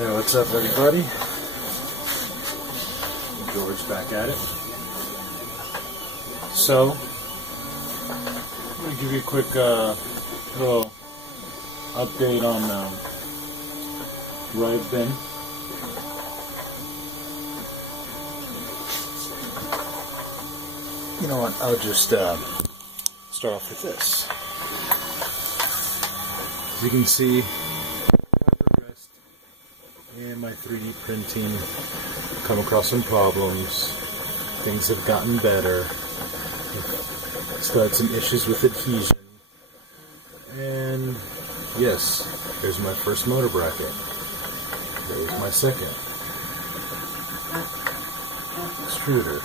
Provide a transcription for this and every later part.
Hey, what's up, everybody? George back at it. So, I'm going to give you a quick little update on where I've been. You know what? I'll just start off with this. As you can see, in my 3D printing, come across some problems. Things have gotten better. Still had some issues with adhesion. And yes, here's my first motor bracket. There's my second. Extruder.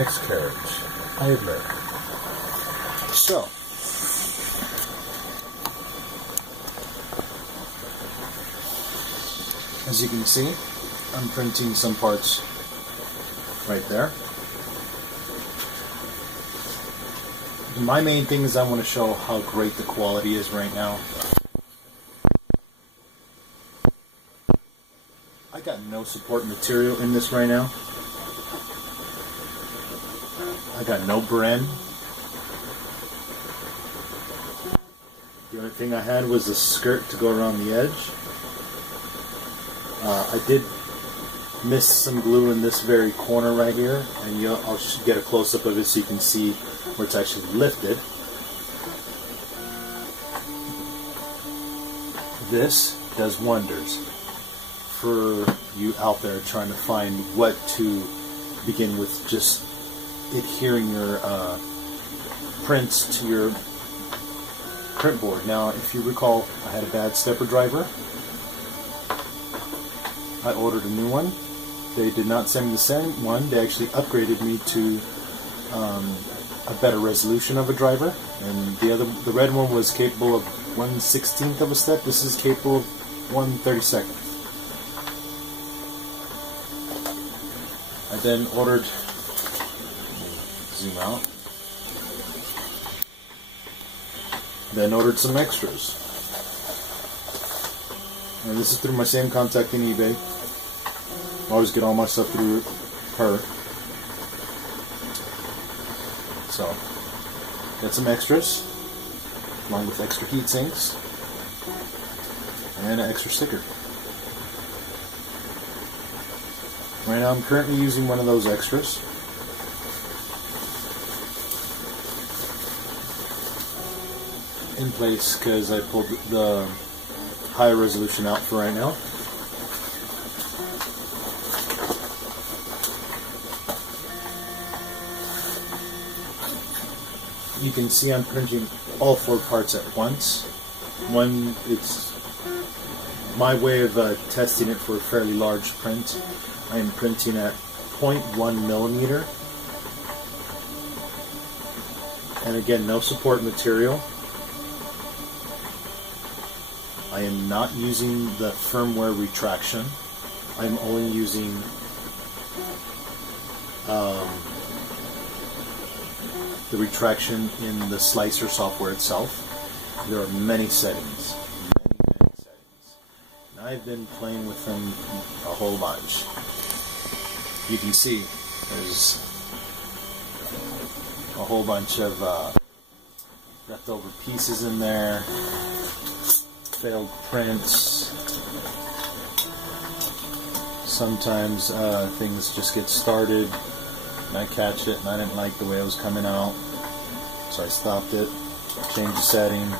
X-carriage. Idler. So, as you can see, I'm printing some parts right there. My main thing is I want to show how great the quality is right now. I got no support material in this right now. I got no bren. The only thing I had was a skirt to go around the edge. I did miss some glue in this very corner right here, and I'll get a close-up of it so you can see where it's actually lifted. This does wonders for you out there trying to find what to begin with, just adhering your prints to your print board. Now, if you recall, I had a bad stepper driver. I ordered a new one. They did not send me the same one. They actually upgraded me to a better resolution of a driver. And the red one was capable of 1/16th of a step. This is capable of 1/32. I then ordered, zoom out, then ordered some extras. And this is through my same contact in eBay. I always get all my stuff through her. So, got some extras, along with extra heat sinks, and an extra sticker. Right now I'm currently using one of those extras. In place because I pulled the higher resolution out for right now. You can see I'm printing all 4 parts at once. One, it's my way of testing it for a fairly large print. I am printing at 0.1 millimeter. And again, no support material. I am not using the firmware retraction. I'm only using the retraction in the slicer software itself. There are many settings. Many settings. And I've been playing with them a whole bunch. You can see there's a whole bunch of leftover pieces in there. Failed prints. Sometimes things just get started and I catch it and I didn't like the way it was coming out, so I stopped it, changed the setting,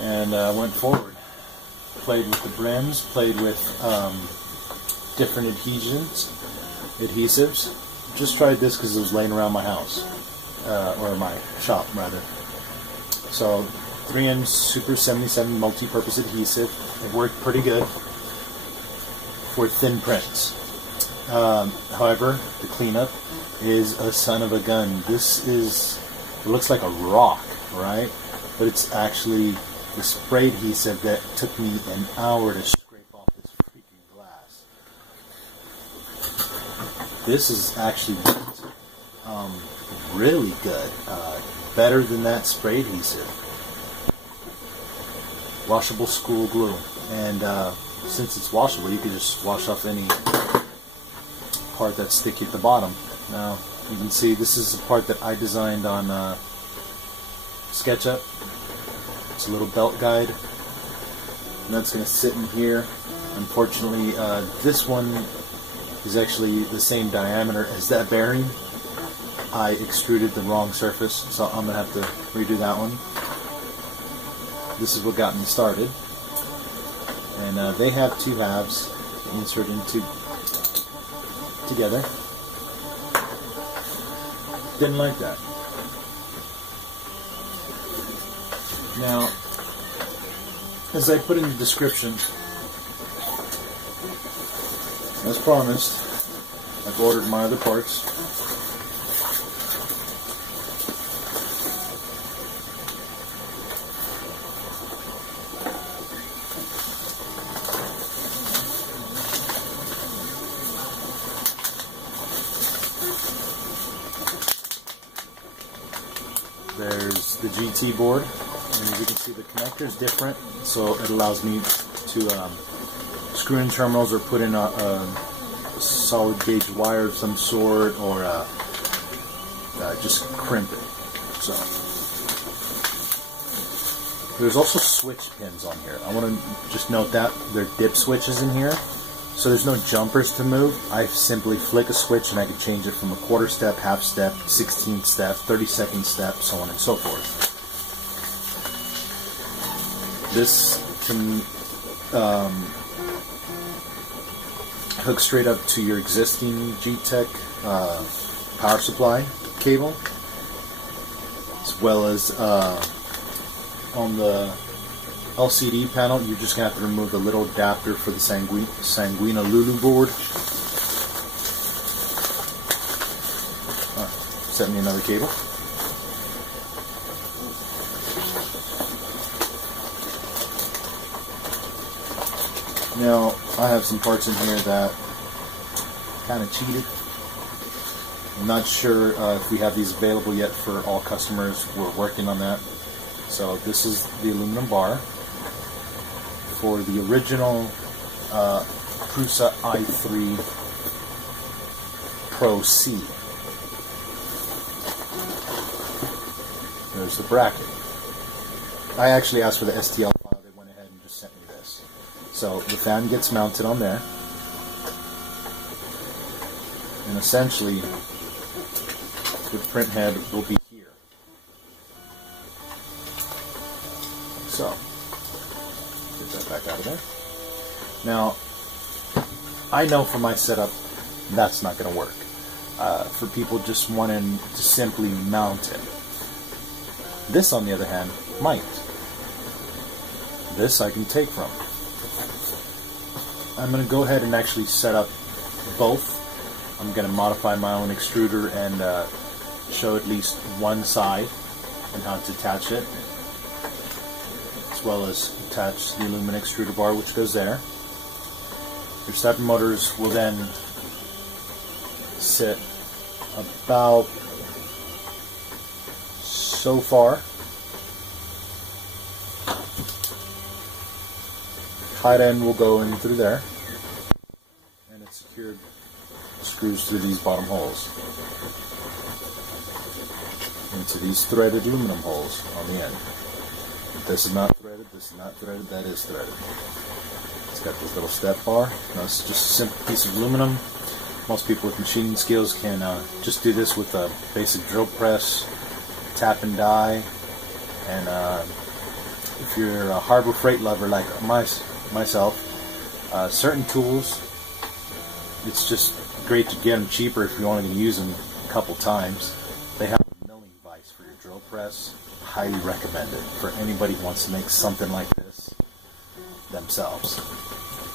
and went forward. Played with the brims, played with different adhesives. Just tried this because it was laying around my house, or my shop rather. So 3M Super 77 multi-purpose adhesive. It worked pretty good for thin prints. However, the cleanup is a son of a gun. This is, it looks like a rock, right? But it's actually the spray adhesive that took me an hour to scrape off this freaking glass. This is actually really good. Better than that spray adhesive. washable school glue, and since it's washable, you can just wash off any part that's sticky at the bottom. Now you can see this is the part that I designed on SketchUp. It's a little belt guide, and that's going to sit in here. Unfortunately, this one is actually the same diameter as that bearing. I extruded the wrong surface, so I'm going to have to redo that one. This is what got me started. And they have two halves inserted into together. Didn't like that. Now, as I put in the description, as promised, I've ordered my other parts. There's the GT board, and as you can see, the connector is different, so it allows me to screw in terminals or put in a solid gauge wire of some sort, or just crimp it. So there's also switch pins on here. I want to just note that there are dip switches in here, so there's no jumpers to move. I simply flick a switch and I can change it from a quarter step, half step, 16th step, 32nd step, so on and so forth. This can hook straight up to your existing Geeetech power supply cable, as well as on the LCD panel. You're just going to have to remove the little adapter for the Sanguina Lulu board. Sent me another cable. Now, I have some parts in here that kind of cheated. I'm not sure if we have these available yet for all customers. We're working on that. So this is the aluminum bar for the original Prusa i3 Pro C. There's the bracket. I actually asked for the STL file. They went ahead and just sent me this. So the fan gets mounted on there, and essentially the print head will be here. So get that back out of there. Now, I know for my setup that's not going to work. For people just wanting to simply mount it. This, on the other hand, might. This I can take from. I'm going to go ahead and actually set up both. I'm going to modify my own extruder and show at least one side and how to attach it, as well as attach the aluminum extruder bar, which goes there. Your stepper motors will then sit about so far. Hot end will go in through there, and it's secured screws through these bottom holes into these threaded aluminum holes on the end. If this is not threaded, this is not threaded, that is threaded. It's got this little step bar. Now, it's just a simple piece of aluminum. Most people with machining skills can just do this with a basic drill press, tap and die, and if you're a Harbor Freight lover like myself, certain tools, it's just great to get them cheaper if you only going to use them a couple times. They have a milling vise for your drill press. Highly recommend it for anybody who wants to make something like this themselves,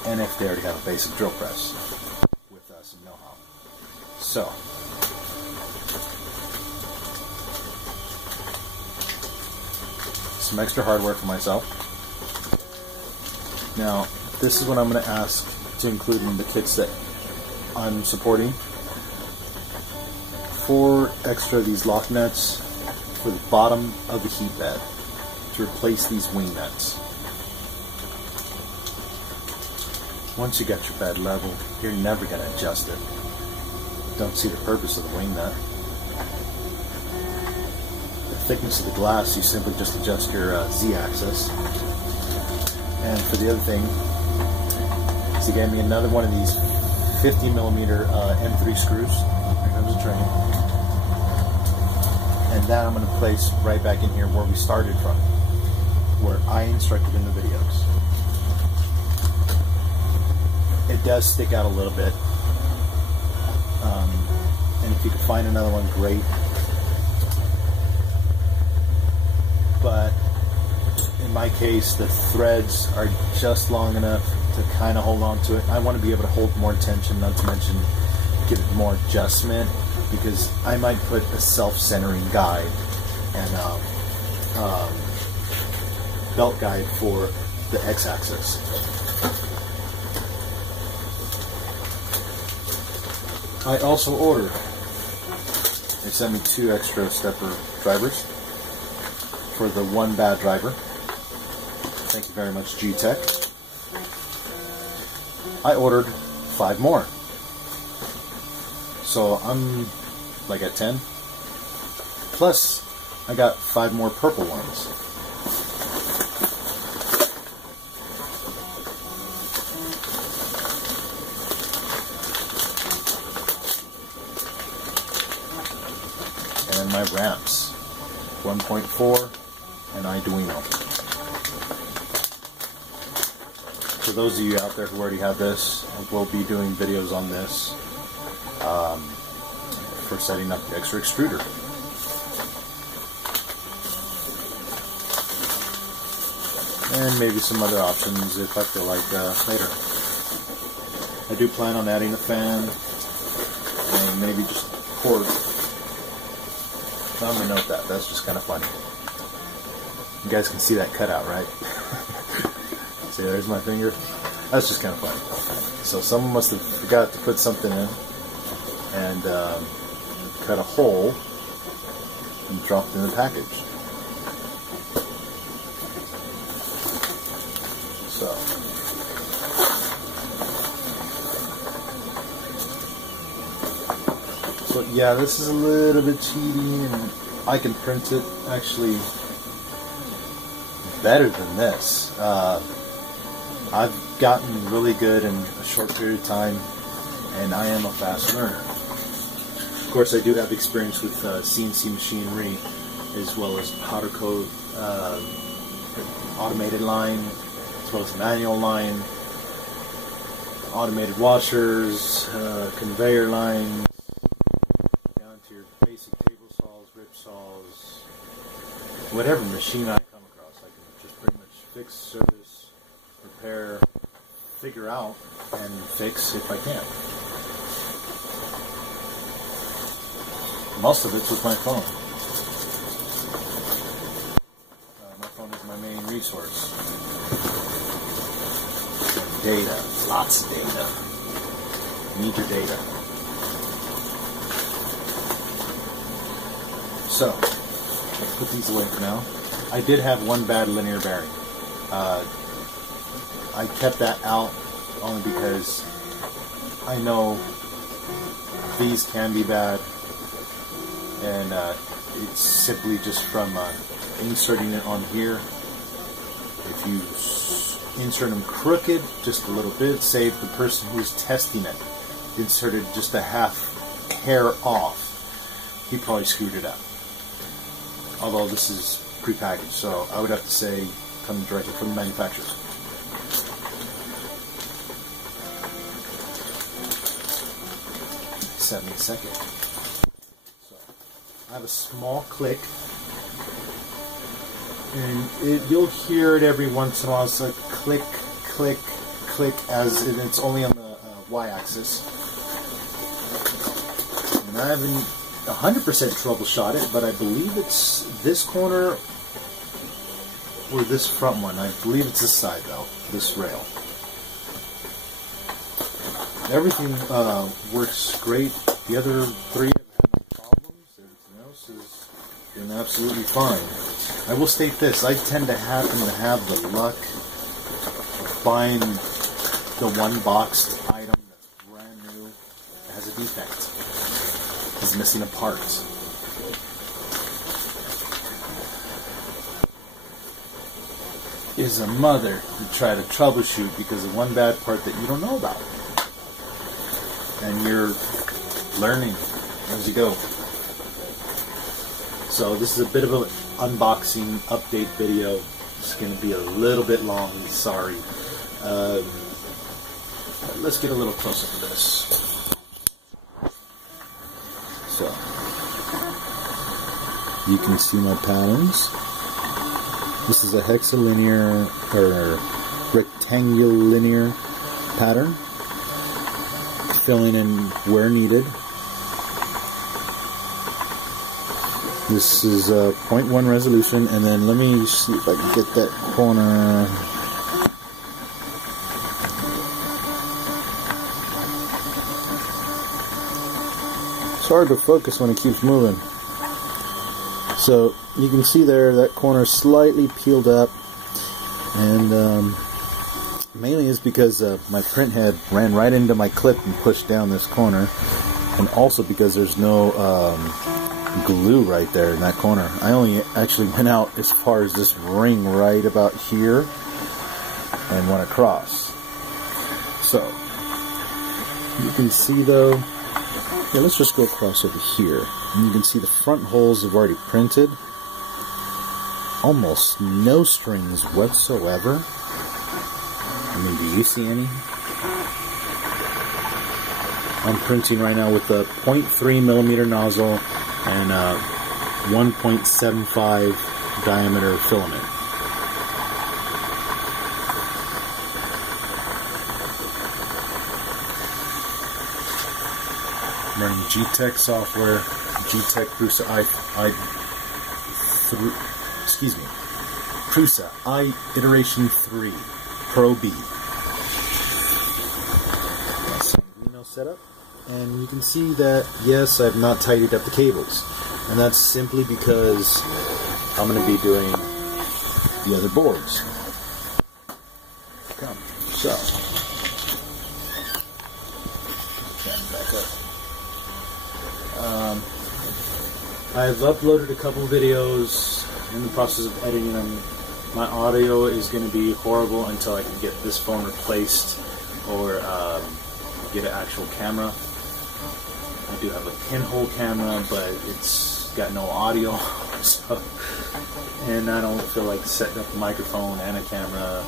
and if they already have a basic drill press with some know-how. So, some extra hardware for myself. Now, this is what I'm going to ask to include in the kits that I'm supporting. 4 extra of these lock nuts for the bottom of the heat bed to replace these wing nuts. Once you got your bed leveled, you're never going to adjust it. Don't see the purpose of the wing nut. The thickness of the glass, you simply just adjust your Z-axis. And for the other thing, he gave me another one of these 50mm M3 screws. There comes the train. And that I'm going to place right back in here where we started from, where I instructed in the videos. It does stick out a little bit. And if you can find another one, great. But in my case, the threads are just long enough to kind of hold on to it. I want to be able to hold more tension, not to mention give it more adjustment, because I might put a self-centering guide and belt guide for the x-axis. I also ordered, they sent me 2 extra stepper drivers for the one bad driver. Thank you very much, Geeetech. I ordered 5 more. So I'm like at 10. Plus, I got 5 more purple ones. And my ramps, 1.4 and Arduino. For those of you out there who already have this, we'll be doing videos on this for setting up the extra extruder. And maybe some other options if I feel like later. I do plan on adding a fan and maybe just a cord. I'm going to note that. That's just kind of funny. You guys can see that cutout, right? See, there's my finger. That's just kind of funny. So someone must have forgot to put something in and cut a hole and dropped it in the package. So yeah, this is a little bit cheating, and I can print it actually better than this. I've gotten really good in a short period of time, and I am a fast learner. Of course, I do have experience with CNC machinery, as well as powder coat, automated line, as well as manual line, automated washers, conveyor lines, down to your basic table saws, rip saws, whatever machine I come across, I can just pretty much fix, service, repair, figure out, and fix if I can. Most of it's with my phone. My phone is my main resource. Data, lots of data. Need your data. So, let's put these away for now. I did have one bad linear bearing. I kept that out only because I know these can be bad, and it's simply just from inserting it on here. If you insert them crooked, just a little bit, say if the person who's testing it inserted just a half hair off, he probably screwed it up. Although this is prepackaged, so I would have to say come directly from the manufacturer. Set me a second. So I have a small click, and you'll hear it every once in a while. It's a click, click, click, as it's only on the y-axis. And I haven't 100% troubleshot it, but I believe it's this corner or this front one. I believe it's this side though, this rail. Everything works great. The other three have had no problems. Everything else is doing absolutely fine. I will state this: I tend to happen to have the luck of buying the one boxed item that's brand new that has a defect. It's missing a part. Is a mother to try to troubleshoot because of one bad part that you don't know about. And you're learning as you go. So this is a bit of an unboxing update video. It's going to be a little bit long, sorry. Let's get a little closer to this. So, you can see my patterns. This is a hexalinear or rectangular pattern, filling in where needed. This is a 0.1 resolution, and then let me see if I can get that corner. It's hard to focus when it keeps moving. So you can see there that corner slightly peeled up, and mainly is because my print head ran right into my clip and pushed down this corner, and also because there's no glue right there in that corner. I only actually went out as far as this ring right about here and went across. So you can see though, yeah, let's just go across over here, and you can see the front holes have already printed. Almost no strings whatsoever. I mean, do you see any? I'm printing right now with a 0.3 millimeter nozzle and a 1.75 diameter filament. I'm running Geeetech software, Geeetech Prusa Prusa iteration 3 Pro B. That's some Arduino setup. And you can see that, yes, I've not tidied up the cables. And that's simply because I'm going to be doing the other boards. Come. So. Back up. I've uploaded a couple videos in the process of editing them. My audio is going to be horrible until I can get this phone replaced or get an actual camera. I do have a pinhole camera, but it's got no audio, so, and I don't feel like setting up a microphone and a camera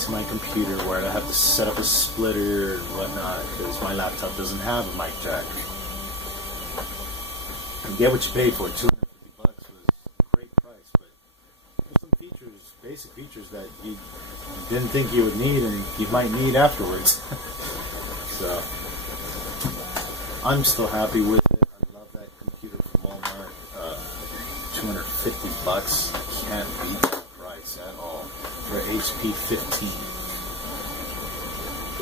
to my computer where I have to set up a splitter and whatnot because my laptop doesn't have a mic jack. You get what you pay for. $250 was a great price, but there's some features, basic features that you didn't think you would need and you might need afterwards. So I'm still happy with it. I love that computer from Walmart. $250. Can't beat that price at all for HP 15.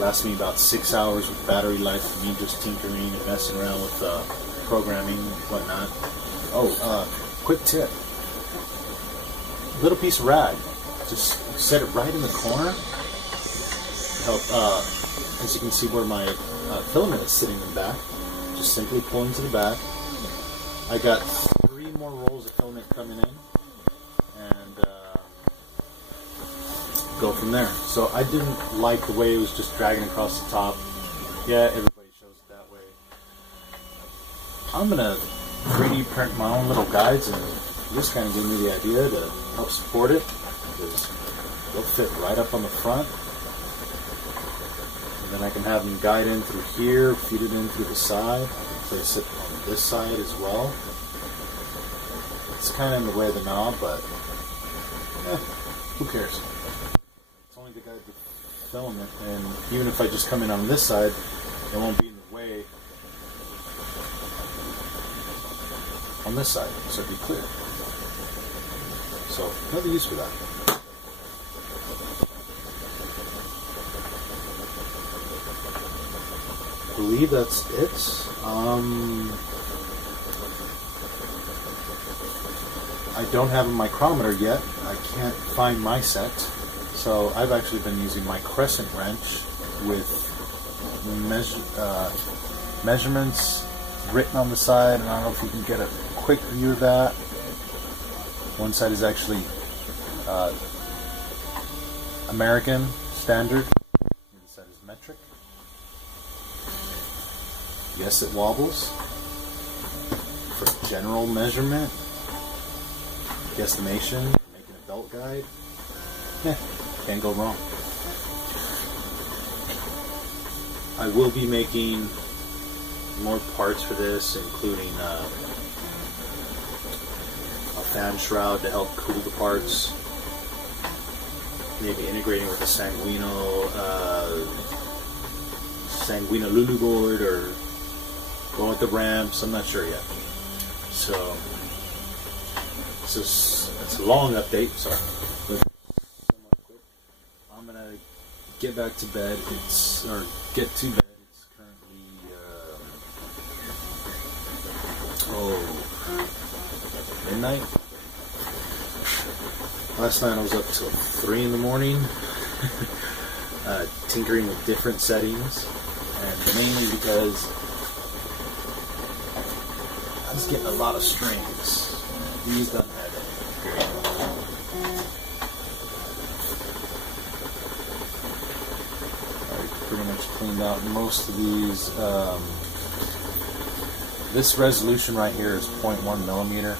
Lasts me about 6 hours with battery life for me just tinkering and messing around with programming and whatnot. Oh, quick tip. Little piece of rag. Just set it right in the corner. Help, as you can see where my filament is sitting in the back. Just simply pull into the back. I got 3 more rolls of filament coming in, and go from there. So I didn't like the way it was just dragging across the top. Yeah, everybody shows it that way. I'm gonna 3D print my own little guides, and this kind of gave me the idea to help support it because they'll fit right up on the front. And then I can have them guide in through here, feed it in through the side, place it on this side as well. It's kind of in the way of the knob, but who cares? It's only to guide the filament, and even if I just come in on this side, it won't be in the way on this side, so it'll be clear. So, another use for that. I believe that's it. I don't have a micrometer yet. I can't find my set, So I've actually been using my crescent wrench with measurements written on the side, and I don't know if you can get a quick view of that. One side is actually American standard, the other side is metric. Yes, it wobbles. For general measurement, guesstimation, make an adult guide, can't go wrong. I will be making more parts for this, including a fan shroud to help cool the parts, maybe integrating with a Sanguino Lulu board, or going with the ramps. I'm not sure yet. So it's a long update. Sorry. I'm gonna get back to bed. Get to bed. It's currently midnight. Last night I was up till 3 in the morning, tinkering with different settings, and mainly because I was getting a lot of strings. These don't have any. I pretty much cleaned out most of these. This resolution right here is 0.1 millimeter.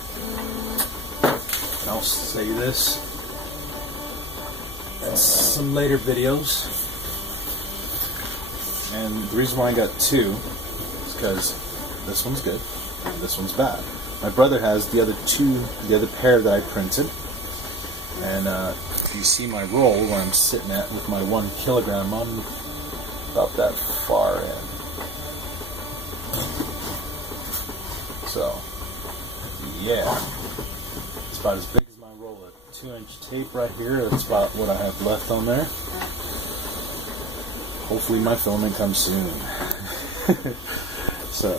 And I'll say this in some later videos. And the reason why I got two is because this one's good, and this one's bad. My brother has the other pair that I printed. And if you see my roll where I'm sitting at with my 1 kilogram, I'm about that far in. So, yeah, it's about as big as my roll of 2-inch tape right here. That's about what I have left on there. Hopefully my filming comes soon. So,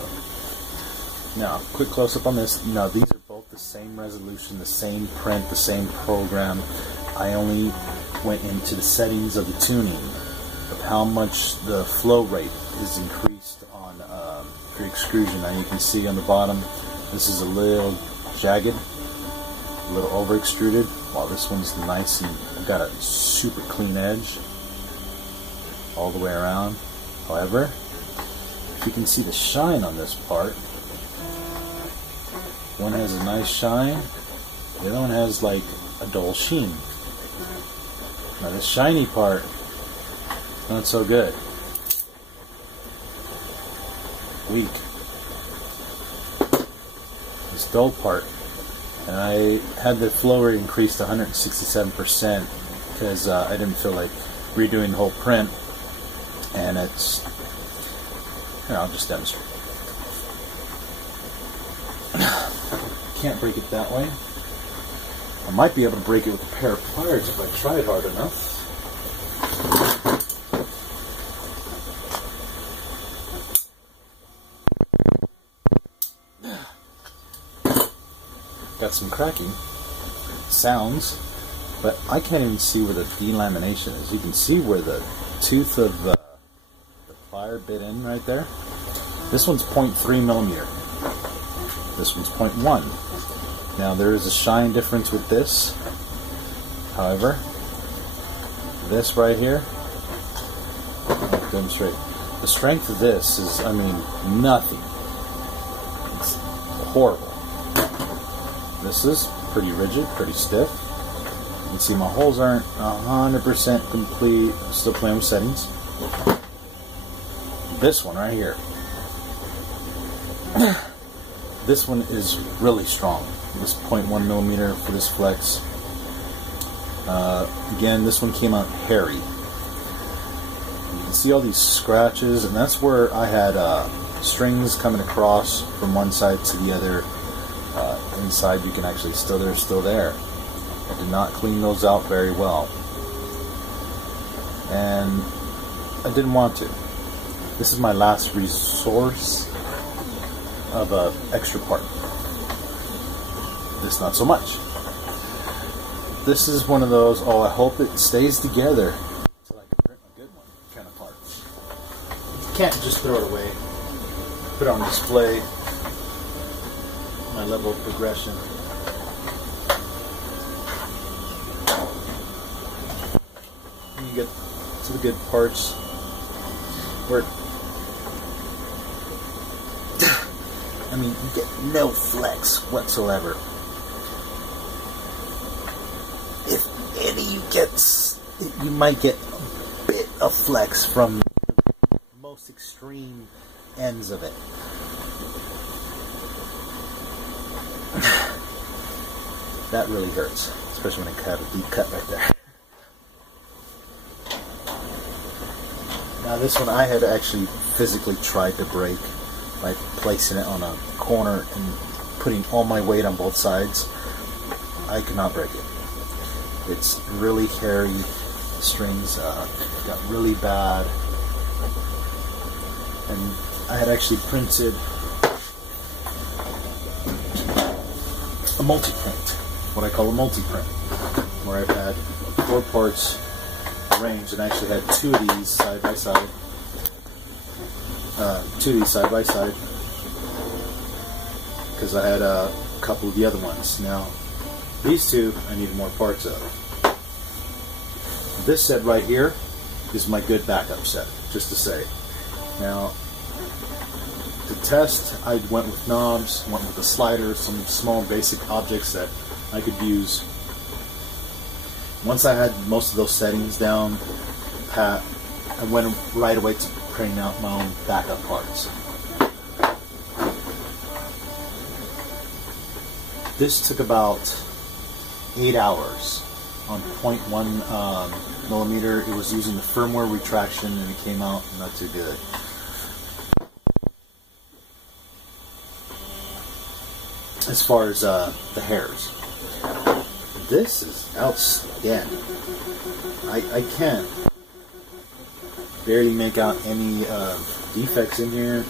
now, quick close-up on this. You know, these are both the same resolution, the same print, the same program. I only went into the settings of the tuning of how much the flow rate is increased on the extrusion. Now you can see on the bottom, this is a little jagged, a little over extruded, while this one's nice and I've got a super clean edge all the way around. However, if you can see the shine on this part, one has a nice shine, the other one has like a dull sheen. Now this shiny part, not so good. Weak. This dull part, and I had the flow rate increased to 167% because I didn't feel like redoing the whole print, and it's, you know, I'll just demonstrate. Can't break it that way. I might be able to break it with a pair of pliers if I tried hard enough. Got some cracking sounds, but I can't even see where the delamination is. You can see where the tooth of the plier bit in right there. This one's 0.3 millimeter. This one's 0.1. Now there is a shine difference with this. However, this right here, I'll demonstrate. The strength of this is, I mean, nothing. It's horrible. This is pretty rigid, pretty stiff. You can see my holes aren't 100% complete. I'm still playing with settings. This one right here. This one is really strong. This 0.1 millimeter for this flex. Again, this one came out hairy. You can see all these scratches, and that's where I had strings coming across from one side to the other. Inside, you can actually they're still there. I did not clean those out very well, and I didn't want to. This is my last resource of an extra part. This not so much. this is one of those, oh, I hope it stays together until I can print a good one kind of parts. You can't just throw it away. Put it on display. My level of progression. And you get to the good parts where, I mean, you get no flex whatsoever. If any you get, you might get a bit of flex from the most extreme ends of it. That really hurts, especially when I have a deep cut right there. Now this one I had actually physically tried to break by placing it on a corner and putting all my weight on both sides. I could not break it. It's really hairy. The strings got really bad. And I had actually printed a multi-print, what I call a multi-print, where I've had 4 parts arranged, and I actually had 2 of these side by side. 2 of these side by side, because I had a couple of the other ones. Now, these 2 I needed more parts of. This set right here is my good backup set, just to say. Now, to test, I went with knobs, went with a slider, some small basic objects that I could use. Once I had most of those settings down pat, I went right away to printing out my own backup parts. This took about 8 hours on 0.1 millimeter. It was using the firmware retraction, and it came out not too good. As far as the hairs, this is outstanding. I can't barely make out any defects in here,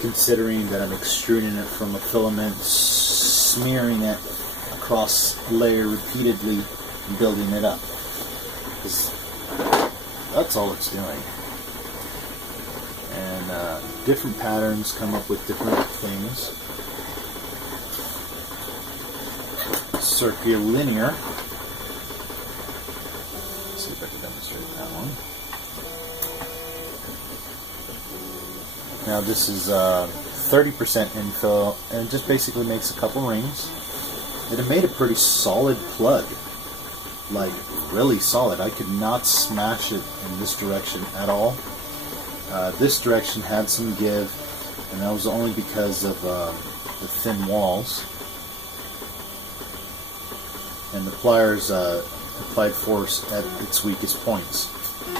considering that I'm extruding it from a filament, smearing it across a layer repeatedly, and building it up. That's all it's doing. And different patterns come up with different things. Circular linear. Let's see if I can demonstrate that one. Now this is 30% infill, and it just basically makes a couple rings. And it made a pretty solid plug, like really solid. I could not smash it in this direction at all. This direction had some give, and that was only because of the thin walls. And the pliers applied force at its weakest points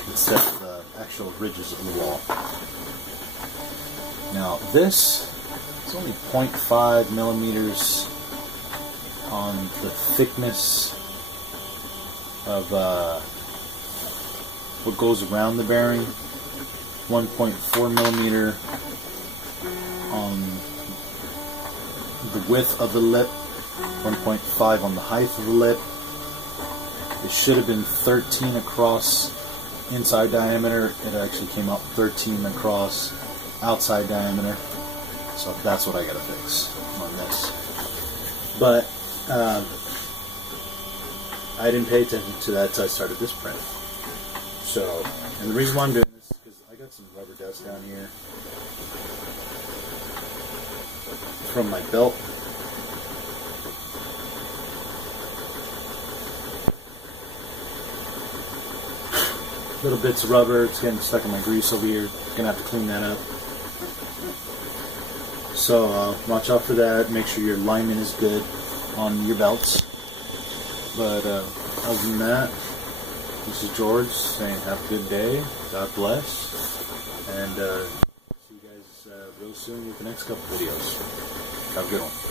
instead of the actual ridges of the wall. Now this is only 0.5 millimeters on the thickness of what goes around the bearing, 1.4 millimeter on the width of the lip, 1.5 on the height of the lip. It should have been 13 across inside diameter. It actually came out 13 across outside diameter. So that's what I gotta fix on this. But I didn't pay attention to that until I started this print. So, and the reason why I'm doing this is because I got some rubber dust down here from my belt. Little bits of rubber, it's getting stuck in my grease over here. Gonna have to clean that up. So watch out for that. Make sure your alignment is good on your belts. But other than that, this is George saying have a good day. God bless. And see you guys real soon with the next couple videos. Have a good one.